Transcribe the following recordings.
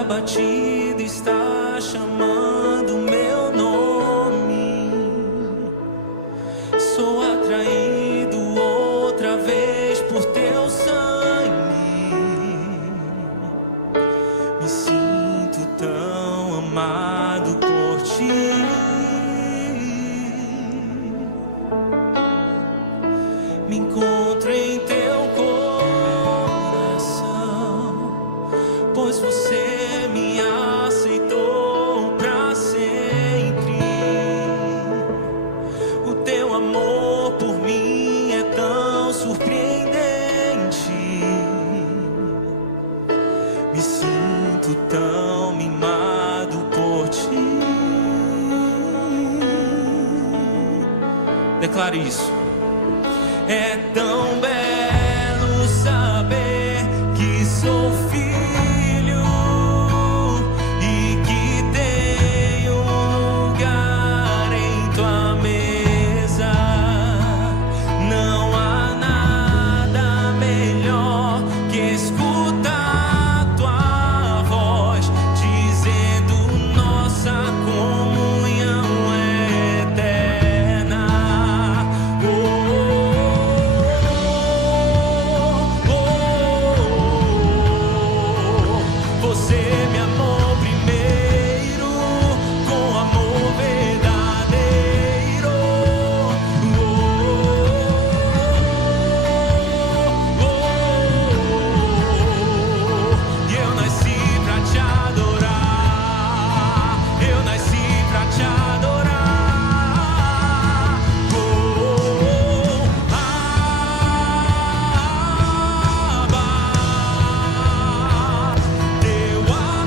Cada batida está chamando meu nome. Sou atraído outra vez por teu sangue. Me sinto tão amado por ti. Me encontro em teu coração, pois você me aceitou pra sempre. O teu amor por mim é tão surpreendente. Me sinto tão mimado por ti. Declare isso. É tão belo saber que sou filho e que tenho um lugar em tua mesa. Não há nada melhor que escutar tua voz dizendo nossa comunhão é eterna. Você me amou primeiro com amor verdadeiro. E eu nasci pra te adorar. Eu nasci pra te adorar. Abba, teu amor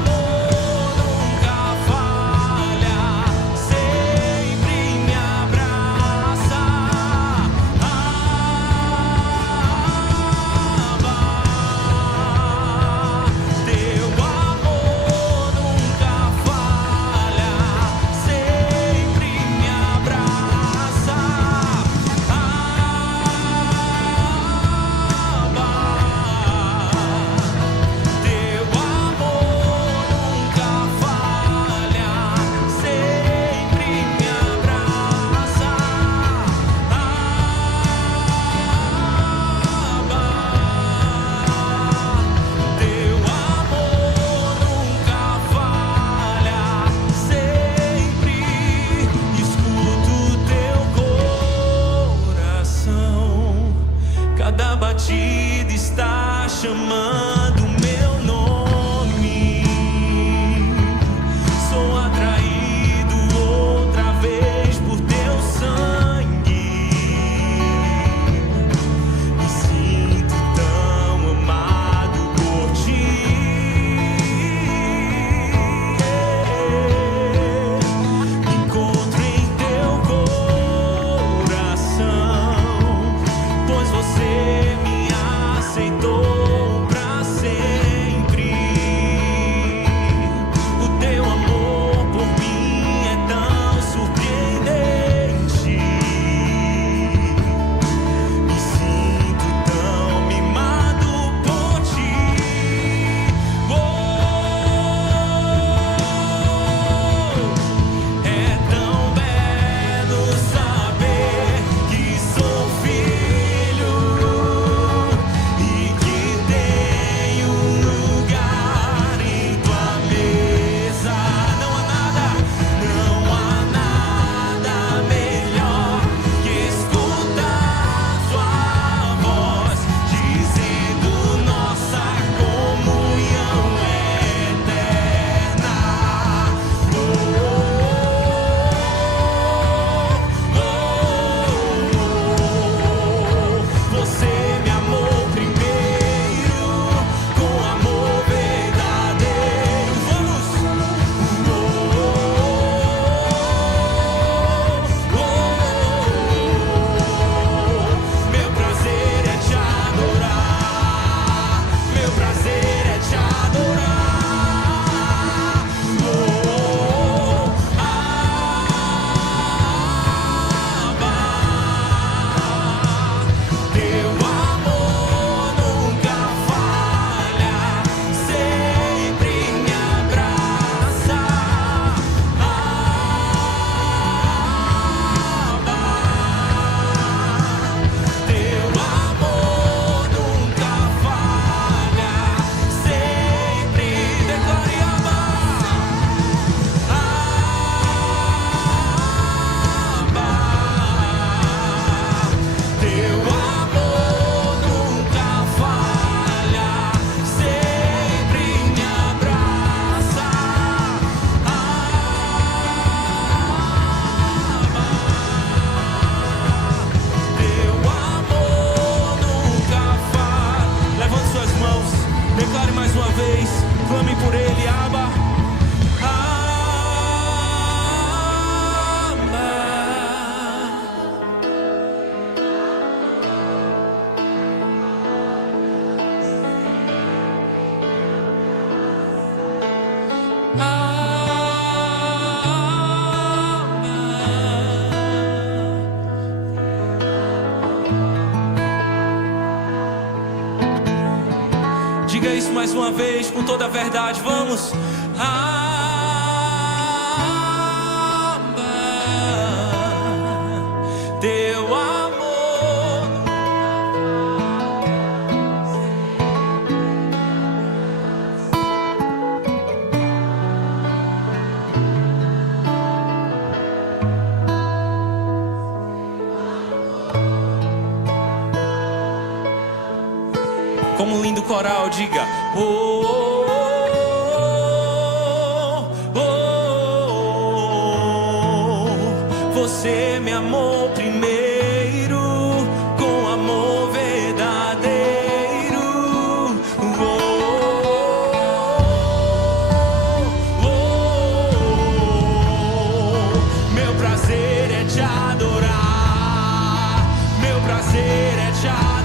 ele, Abba. Diga isso mais uma vez com toda a verdade, vamos. Teu amor. Como um lindo coral, diga: oh, oh, oh, oh, oh. Você me amou primeiro, com amor verdadeiro. Oh, oh, oh, oh. Meu prazer é te adorar, meu prazer é te adorar.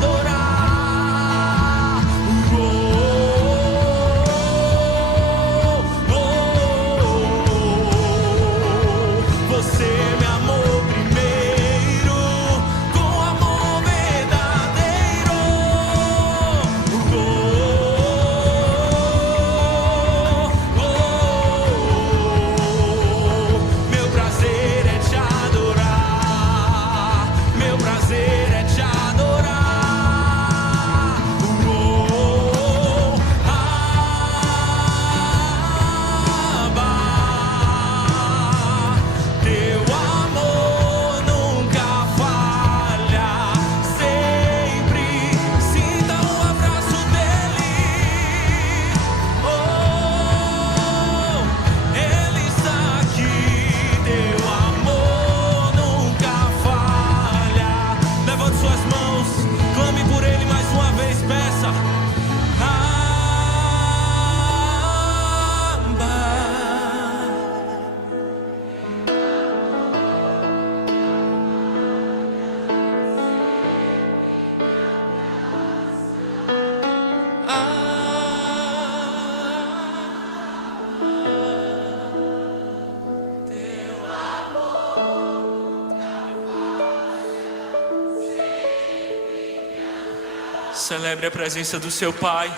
Celebre a presença do seu Pai.